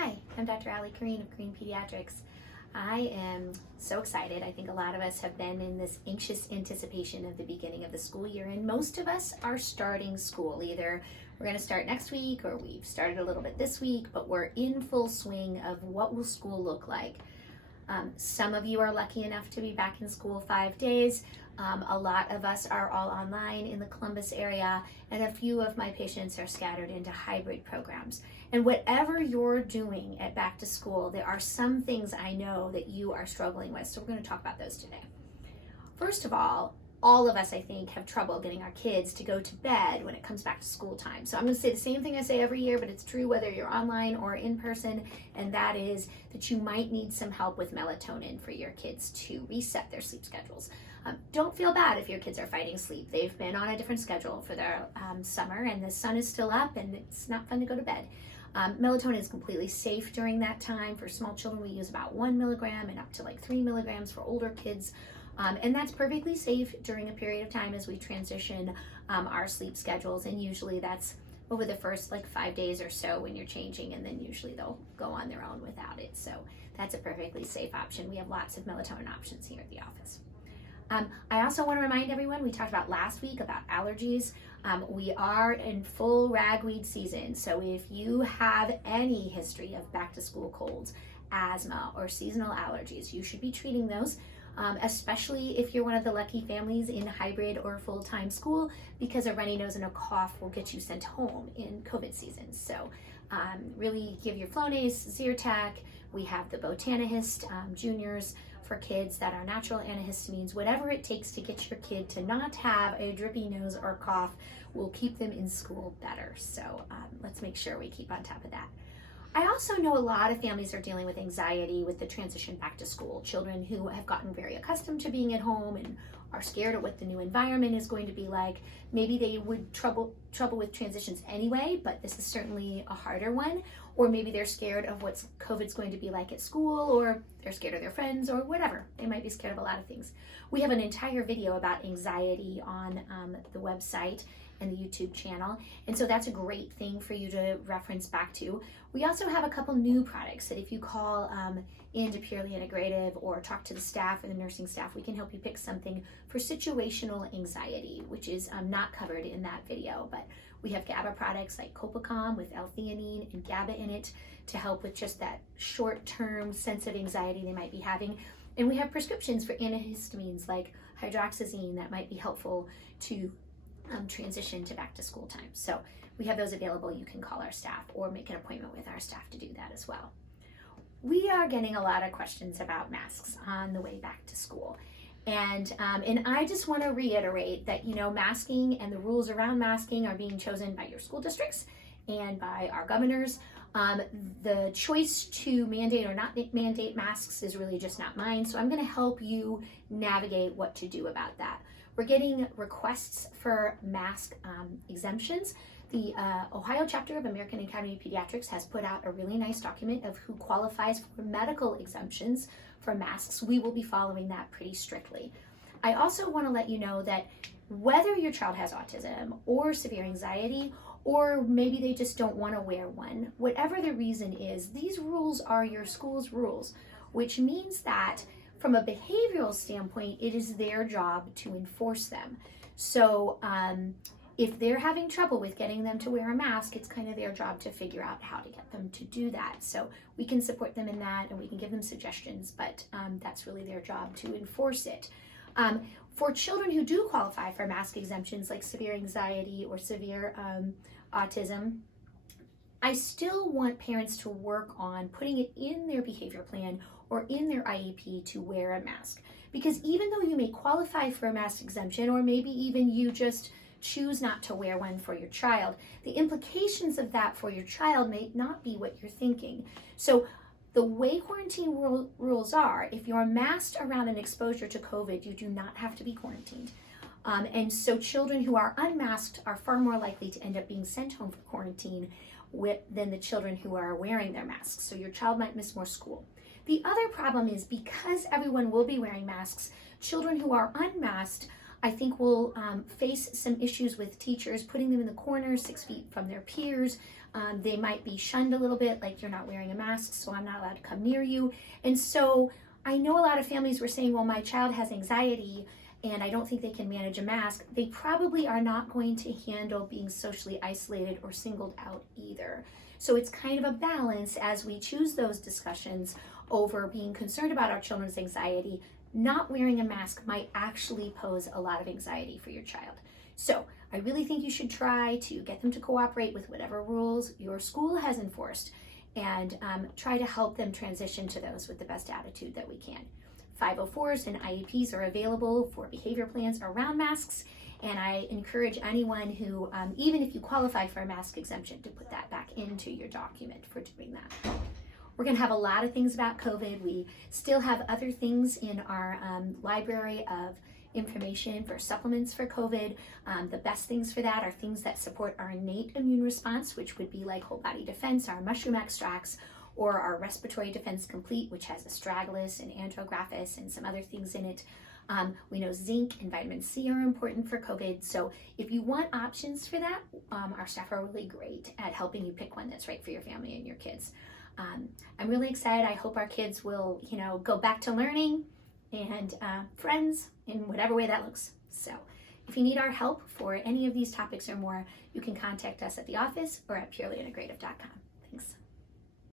Hi, I'm Dr. Carine of Carine Pediatrics. I am so excited. I think a lot of us have been in this anxious anticipation of the beginning of the school year, and most of us are starting school. Either we're going to start next week or we've started a little bit this week, but we're in full swing of what will school look like. Some of you are lucky enough to be back in school 5 days. A lot of us are all online in the Columbus area, and a few of my patients are scattered into hybrid programs. And whatever you're doing at back to school, there are some things I know that you are struggling with, so we're going to talk about those today. First of all of us, I think, have trouble getting our kids to go to bed when it comes back to school time. So I'm going to say the same thing I say every year, but it's true whether you're online or in person, and that is that you might need some help with melatonin for your kids to reset their sleep schedules. Don't feel bad if your kids are fighting sleep. They've been on a different schedule for their summer, and the sun is still up, and it's not fun to go to bed. Melatonin is completely safe during that time. For small children, we use about 1 milligram and up to like 3 milligrams for older kids. And that's perfectly safe during a period of time as we transition our sleep schedules. And usually that's over the first 5 days or so when you're changing, and then usually they'll go on their own without it. So that's a perfectly safe option. We have lots of melatonin options here at the office. I also want to remind everyone, we talked about last week about allergies. We are in full ragweed season, so if you have any history of back to school colds, asthma, or seasonal allergies, you should be treating those, especially if you're one of the lucky families in hybrid or full-time school, because a runny nose and a cough will get you sent home in COVID season. So really give your Flonase, Zyrtec. We have the Botanihist juniors for kids that are natural antihistamines. Whatever it takes to get your kid to not have a drippy nose or cough will keep them in school better. So let's make sure we keep on top of that. I also know a lot of families are dealing with anxiety with the transition back to school. Children who have gotten very accustomed to being at home and are scared of what the new environment is going to be like. Maybe they would trouble with transitions anyway, but this is certainly a harder one. Or maybe they're scared of what COVID's going to be like at school, or they're scared of their friends, or whatever. They might be scared of a lot of things. We have an entire video about anxiety on the website and the YouTube channel, and so that's a great thing for you to reference back to. We also have a couple new products that if you call into Purely Integrative or talk to the staff or the nursing staff, we can help you pick something for situational anxiety, which is not covered in that video, but we have GABA products like Copacom with L-theanine and GABA in it to help with just that short-term sense of anxiety they might be having. And we have prescriptions for antihistamines like hydroxyzine that might be helpful to transition to back to school time. So we have those available. You can call our staff or make an appointment with our staff to do that as well. We are getting a lot of questions about masks on the way back to school. And I just want to reiterate that, masking and the rules around masking are being chosen by your school districts and by our governors. The choice to mandate or not mandate masks is really just not mine. So I'm going to help you navigate what to do about that. We're getting requests for mask exemptions. The Ohio chapter of American Academy of Pediatrics has put out a really nice document of who qualifies for medical exemptions for masks. We will be following that pretty strictly. I also want to let you know that whether your child has autism or severe anxiety, or maybe they just don't want to wear one, whatever the reason is, these rules are your school's rules, which means that from a behavioral standpoint, it is their job to enforce them. So if they're having trouble with getting them to wear a mask, it's kind of their job to figure out how to get them to do that. So we can support them in that and we can give them suggestions, but that's really their job to enforce it. For children who do qualify for mask exemptions like severe anxiety or severe autism, I still want parents to work on putting it in their behavior plan or in their IEP to wear a mask. Because even though you may qualify for a mask exemption, or maybe even you just choose not to wear one for your child, the implications of that for your child may not be what you're thinking. So the way quarantine rules are, if you're masked around an exposure to COVID, you do not have to be quarantined. And so children who are unmasked are far more likely to end up being sent home for quarantine than the children who are wearing their masks. So your child might miss more school. The other problem is because everyone will be wearing masks, children who are unmasked I think we'll face some issues with teachers putting them in the corner 6 feet from their peers. They might be shunned a little bit, like you're not wearing a mask, so I'm not allowed to come near you. And so I know a lot of families were saying, well, my child has anxiety and I don't think they can manage a mask. They probably are not going to handle being socially isolated or singled out either. So it's kind of a balance as we choose those discussions over being concerned about our children's anxiety. Not wearing a mask might actually pose a lot of anxiety for your child. So I really think you should try to get them to cooperate with whatever rules your school has enforced and try to help them transition to those with the best attitude that we can. 504s and IEPs are available for behavior plans around masks, and I encourage anyone who, even if you qualify for a mask exemption, to put that back into your document for doing that. We're going to have a lot of things about COVID. We still have other things in our library of information for supplements for COVID. The best things for that are things that support our innate immune response, which would be like whole body defense, our mushroom extracts, or our respiratory defense complete, which has astragalus and andrographis and some other things in it. We know zinc and vitamin C are important for COVID. So if you want options for that, our staff are really great at helping you pick one that's right for your family and your kids. I'm really excited. I hope our kids will, go back to learning and friends in whatever way that looks. So if you need our help for any of these topics or more, you can contact us at the office or at purelyintegrative.com.